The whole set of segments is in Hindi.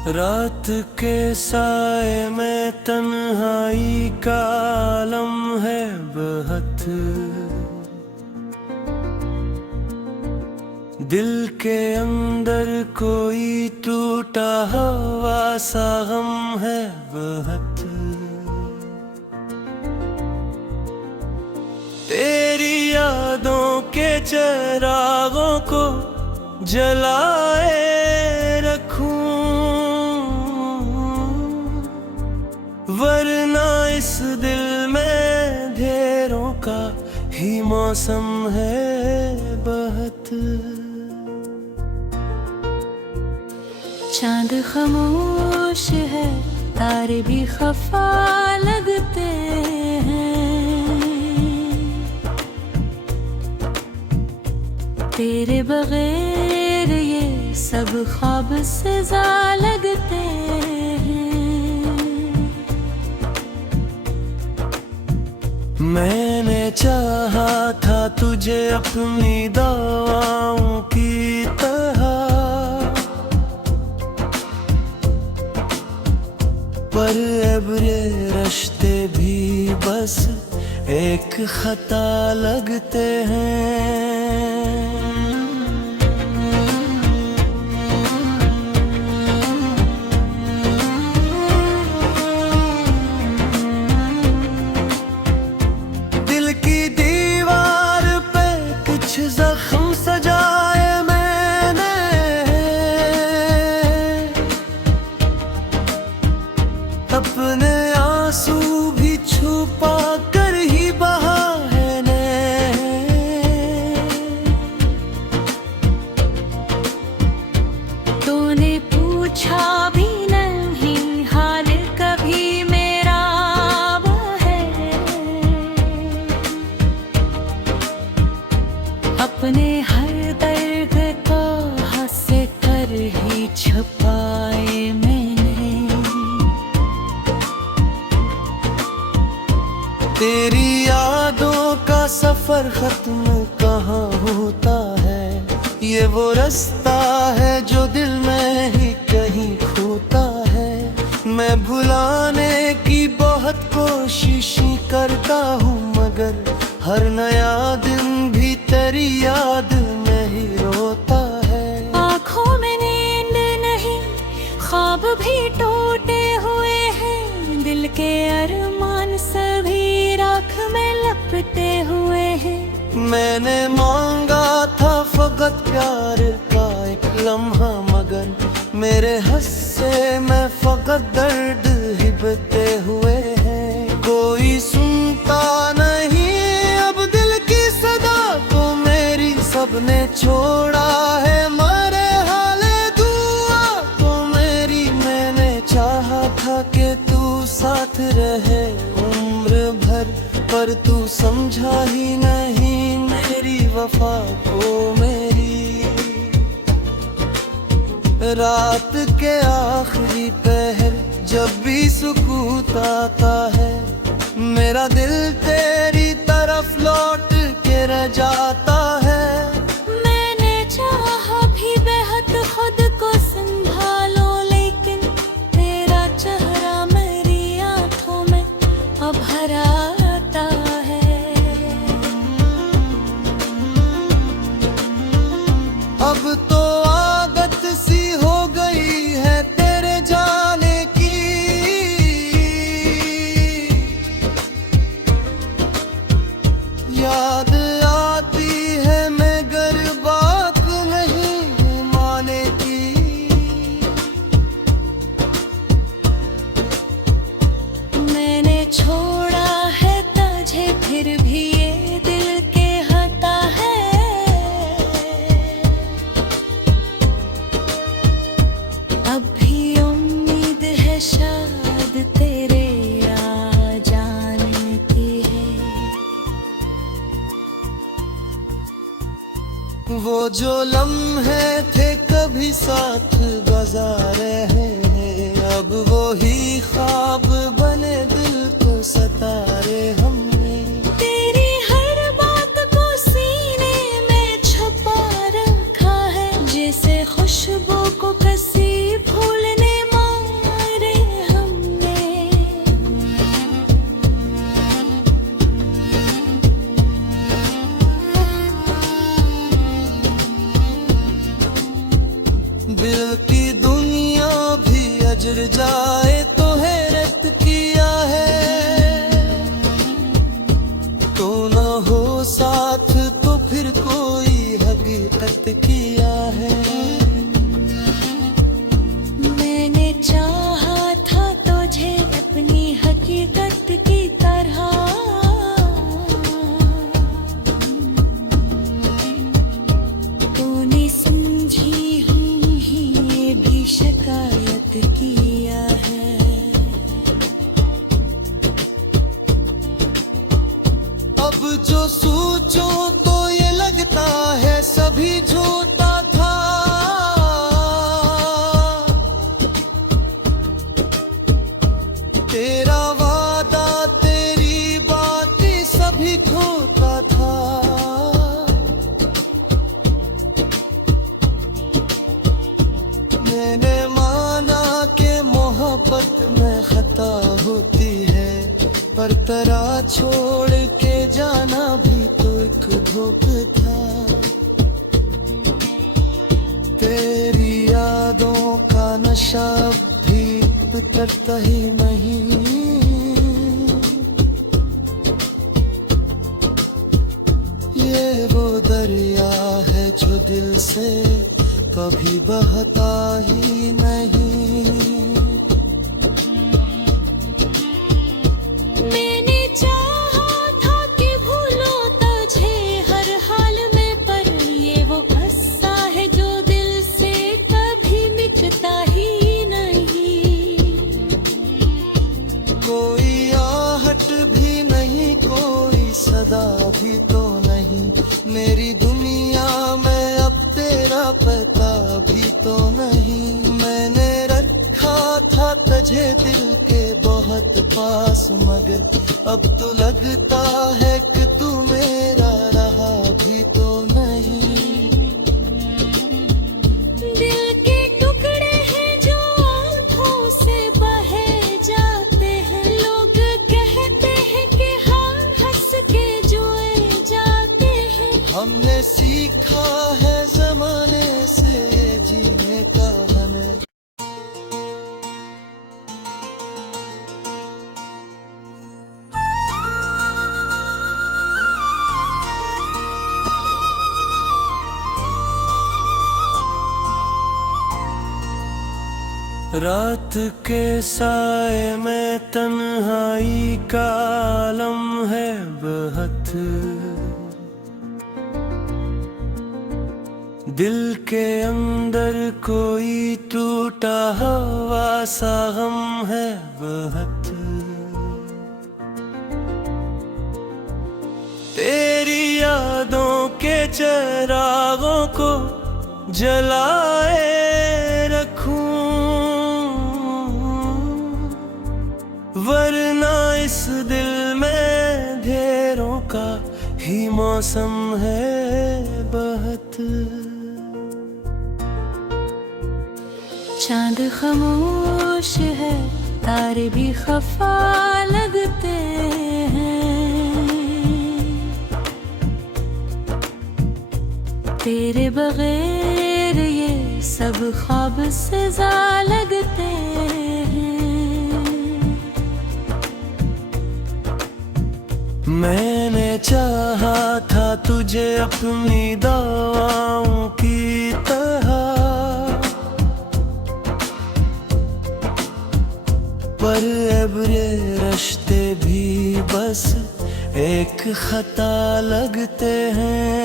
रात के साए में तन्हाई का आलम है बहत। दिल के अंदर कोई टूटा हुआ सा गम है बहत। तेरी यादों के चिरागों को जलाए रखूं, वरना इस दिल में अंधेरों का ही मौसम है बहत। चांद खामोश है, तारे भी खफा लगते हैं। तेरे बगैर ये सब ख्वाब से जा लगते हैं। मैंने चाहा था तुझे अपनी दवाओं की तरह, पर अबरे रिश्ते भी बस एक खता लगते हैं। दिल की दीवार पे कुछ जख्म सजाए मैंने, अपने आंसू भी छुपा कर ही बहा है ने। तूने पूछा भी नहीं हाल कभी मेरा है, अपने हर दर्द को हंस कर ही छुपाए मैंने। तेरी यादों का सफर खत्म कहाँ होता है, ये वो रास्ता है जो दिल में ही कहीं खोता है। मैं भुलाने की बहुत कोशिश करता हूँ, मगर हर नया दिन भी तेरी याद में ही रोता है। आँखों में नींद नहीं, ख्वाब भी टूटे हुए हैं। दिल के अरमान सभी राख में लपटे हुए हैं। मैंने मांगा था फकत प्यार का एक लम्हा, मगर मेरे हिस्से में फकत दर्द ही बते हुए हैं। कोई सुनता नहीं अब दिल की सदा को मेरी, सबने छोड़ा है मारे हाले दुआ को मेरी। मैंने चाहा था कि तू साथ रहे उम्र भर, पर तू समझा ही नहीं मेरी वफा को मेरी। रात के आखिरी पहर जब भी सुकूत आता है, मेरा दिल तेरी तरफ लौट के रह जाता है। मैंने चाहा भी बेहद खुद को संभालो, लेकिन तेरा चेहरा मेरी आंखों में अब हरा आता है। अब तो आदत सी हो गई है तेरे जाने की, याद आती है मगर बात नहीं माने की। मैंने छोड़ा है तुझे फिर भी ये दिल के हता है। अब भी उम्मीद है शायद तेरे आ जाने की है। वो जो लम्हे थे कभी साथ गुजारे हैं, अब वो ही ख्वाब बने दिल को सतारे हमने। तेरी हर बात को सीने में छुपा रखा है, जैसे खुशबू को कसी फूल ने गुजर जाए तो हैरत किया है, तो न हो साथ तो फिर कोई हकीकत किया है। मैंने चाहा था तुझे अपनी हकीकत की तरह, तूने समझी हूँ ही ये भी शिकायत किया है। अब जो सोचो तो ये लगता है सभी झूठा था, तेरा वादा तेरी बातें सभी खोता था। मैंने माना कि मोहब्बत में खता होती है, पर तरह छोड़ के जाना भी तो एक धोखा था। तेरी यादों का नशा भी उतरता ही नहीं, ये वो दरिया है जो दिल से कभी बहता ही नहीं। मैंने चाहा था कि भूलो तुझे हर हाल में, पर ये वो किस्सा है जो दिल से कभी मिटता ही नहीं। कोई आहट भी नहीं, कोई सदा भी तो नहीं, मेरी दुनिया में अब तेरा पता भी तो नहीं। मैंने रखा था तुझे दिल के बहुत पास, मगर अब तो लगता है कि तू मेरा रहा भी तो नहीं। दिल के टुकड़े हैं जो आँखों से बहे जाते हैं, लोग कहते हैं कि हाँ हंस के जोए जाते हैं। हमने सीखा है जमाने से जीने का हमें। रात के साए में तन्हाई का आलम है बहुत, दिल के अंदर कोई टूटा हुआ सा गम है बहुत। तेरी यादों के चिरागों को जलाए रखूं, वरना इस दिल में अंधेरों का ही मौसम है बहुत। चांद खामोश है, तारे भी खफा लगते हैं, तेरे बगैर ये सब ख्वाब सजा लगते हैं। मैंने चाहा था तुझे अपनी दवाओं की तरह, पर अब ये रिश्ते भी बस एक खता लगते हैं।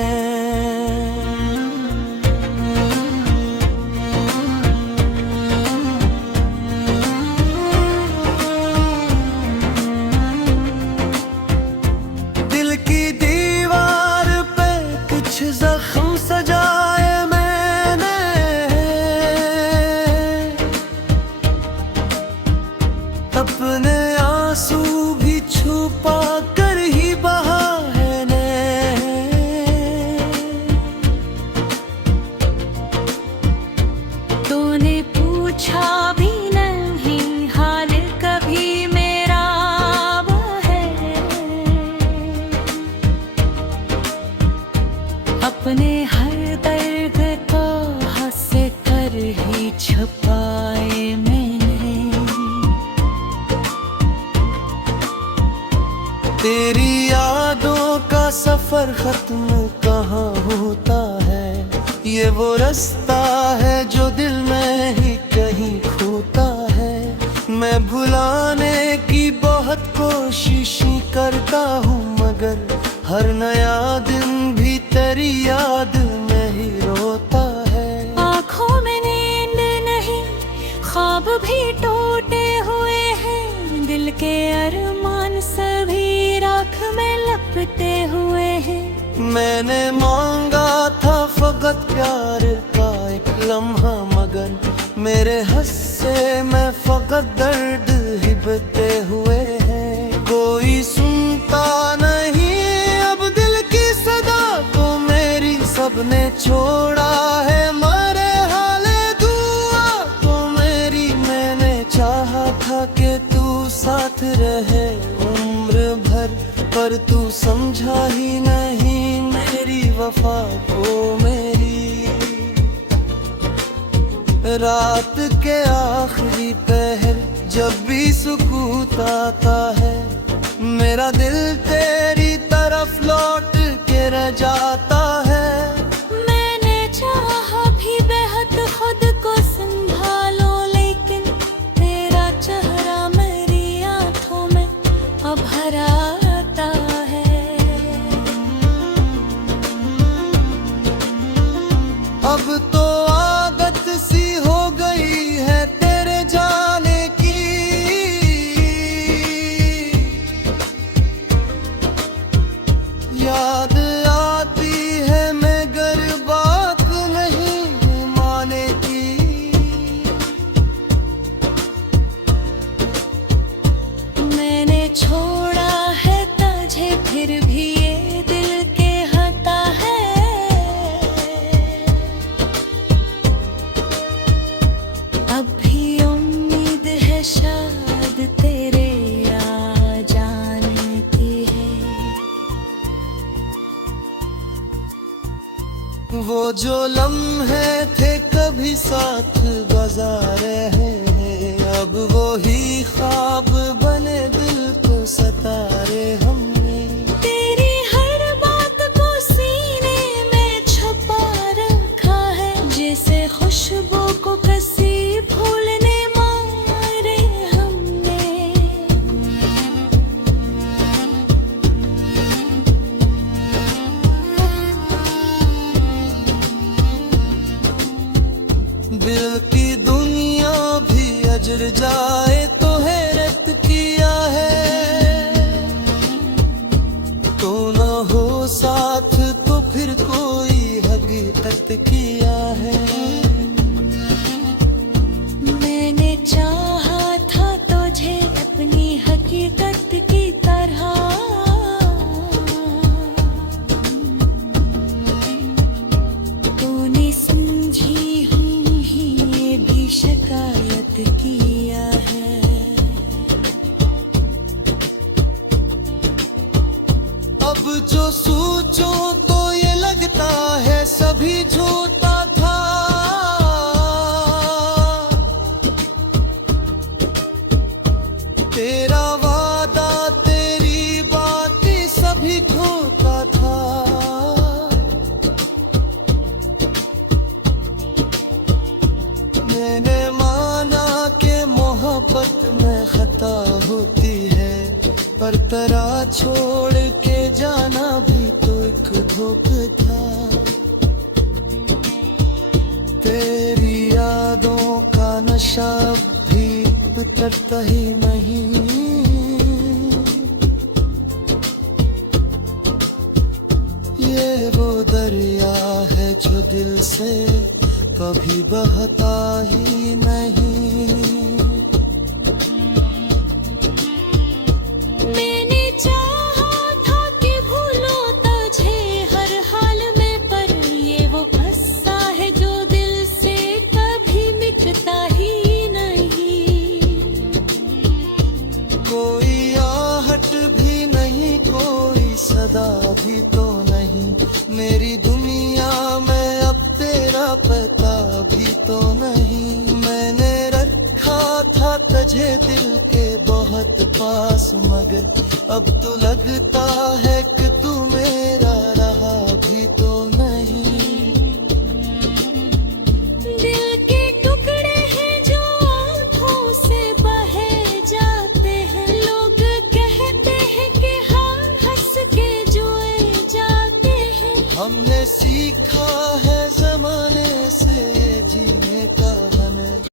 दिल की दीवार पे कुछ जख्म सजाए मैंने, अपने आंसू भी छुपा कर ही बहा है ने। तूने पूछा भी नहीं हाल कभी मेरा है, अपने हर दर्द को हंस कर ही छुपाए मैंने। सफर खत्म कहाँ होता है, ये वो रास्ता है जो दिल में ही कहीं खोता है। मैं भुलाने की बहुत कोशिश करता हूँ, मगर हर नया दिन भी तेरी याद में ही रोता है। आँखों में नींद नहीं, ख्वाब भी टूटे हुए हैं, दिल के अरमान सभी राख में लपटे हुए हैं। मैंने मांगा था फकत प्यार का एक लम्हा, मगर मेरे हस्से में फकत दर्द ही बते हुए हैं। कोई सुनता नहीं अब दिल की सदा को मेरी, सबने छोड़ा है मारे हाले दुआ को मेरी। मैंने चाहा था कि तू साथ रहे उम्र भर, पर तू समझा ही नहीं मेरी वफा को मेरी। रात के आखिरी पहर जब भी सुकूत आता है, मेरा दिल तेरी तरफ लौट के रह जाता है। मैंने चाहा भी बेहद खुद को संभालो, लेकिन तेरा चेहरा मेरी आंखों में अब हरा आता है। अब तो आदत सी हो गई है तेरे जाने की, याद आती है मगर बात नहीं माने की। मैंने छोड़ा है तुझे फिर भी ये दिल के हटा है। अब भी उम्मीद है शायद तेरे आ जाने की है। वो जो लम्हे थे कभी साथ गुजारे हैं, अब वो ही ख्वाब बने दिल को सतारे हमने। तेरी हर बात को सीने में छुपा रखा है, जैसे खुशबू को कसी भूलने मारे हमने। दिल की दुनिया भी अजर जाए तो हैरत किया है, तो न हो साथ तो फिर कोई हकीकत किया है। मैंने चाहा था तुझे अपनी हकीकत की तरह, तूने समझी हूँ ही ये भी शिकायत किया है। अब जो सोचो तो ये लगता है सभी झूठा था, तेरा वादा तेरी बातें सभी खोता था। मैंने माना कि मोहब्बत में खता होती है, पर तेरा छोड़ के जाना भी तो एक धोखा था। तेरी यादों का नशा भी उतरता ही नहीं, ये वो दरिया है जो दिल से कभी बहता ही नहीं। मैंने चाहा था कि भूलो तुझे हर हाल में, पर ये वो किस्सा है जो दिल से कभी मिटता ही नहीं। कोई आहट भी नहीं, कोई सदा भी तो नहीं, मेरी दुनिया में अब तेरा पता भी तो नहीं। मैंने रखा था तुझे दिल के बहुत पास, मगर अब तो लगता है कि तू मेरा